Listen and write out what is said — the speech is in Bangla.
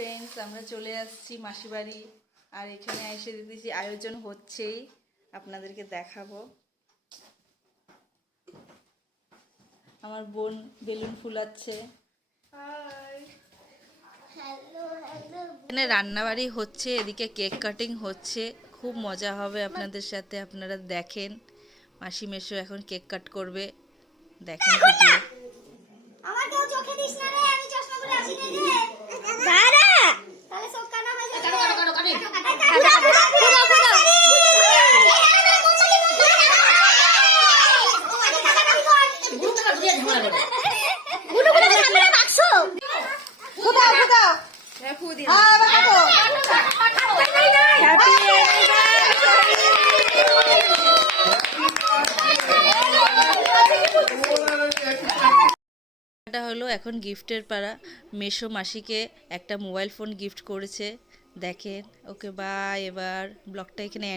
ফ্রেন্ডস, আমরা চলে আসছি মাসি বাড়ি। আর এখানে এসে দেখছি আয়োজন হচ্ছেই, আপনাদেরকে দেখাবো। আমার বোন বেলুন ফুলাচ্ছে। এখানে রান্নাবাড়ি হচ্ছে, এদিকে কেক কাটিং হচ্ছে। খুব মজা হবে আপনাদের সাথে, আপনারা দেখেন। মাসি মেশো এখন কেক কাট করবে, দেখেন ভিডিও। আমার কেউ চোখে দিস না রে, আমি চশমা পরে আসি রে রে। দাঁড়া তাহলে সব কানা হয়ে যাবে। পুরা পুরা পুরা পুরা এটা হলো এখন গিফটের পাড়া। মেশো মাসিকে একটা মোবাইল ফোন গিফট করেছে, দেখেন। ওকে বাই, এবার ব্লগটা এখানে